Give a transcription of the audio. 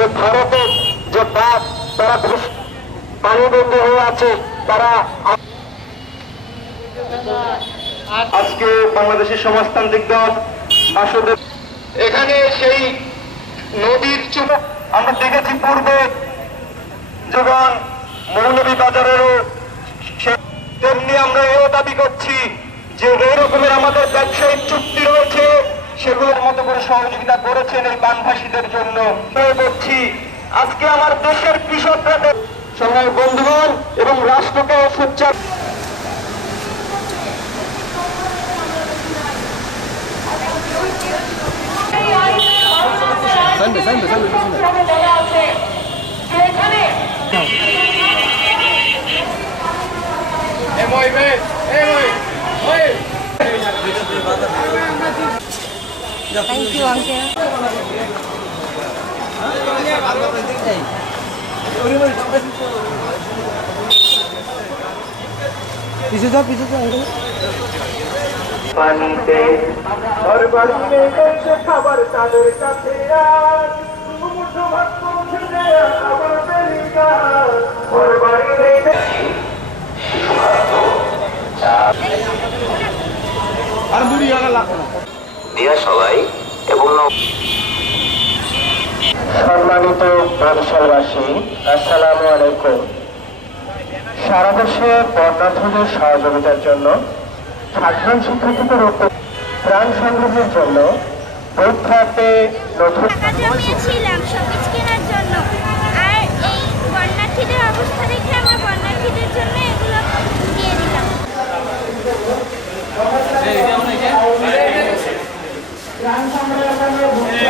সে ভারতের যে বাঘ, তারা পানিবন্দী হয়ে আছে, তারা আজকে বাংলাদেশের সমাজতান্ত্রিক দল বাসুদেব এখানে সেই নদীর চুপ আমরা দেখেছি পূর্বে যখন মৌলভী বাজারেরও তেমনি আমরা এও দাবি করছি যে এই রকমের আমাদের সেগুলোর মতো করে সহযোগিতা করেছেন এই বানভাসীদের জন্য। বলছি আজকে আমার দেশের কৃষকরা সবাই বন্ধুগণ এবং রাষ্ট্রকে সোচ্চার থ্যাংক ইউ আঙ্কেল পিছিয়ে যাও পিছিয়ে যাও আঙ্কেল পানিতে খাবার তাদের কাছে আর। পৌঁছে আর বুড়ি হলে লাগবে না দিয়া সবাই এবং সম্মানিত বরিশালবাসী আসসালামু আলাইকুম। সারা দেশে বন্যার্থীদের সহযোগিতার জন্য সাধারণ শিক্ষার্থীদের প্রাণ সংগ্রহের জন্য পরীক্ষাতে নতুন টাকা জমিয়েছিলাম সবুজ কেনার জন্য আর এই বন্যার্থীদের অবস্থা দেখে আমার বন্যার্থীদের জন্য এগুলো দিয়ে দিলাম আচ্ছা ইনশাল্লাহ অবশ্যই অবশ্যই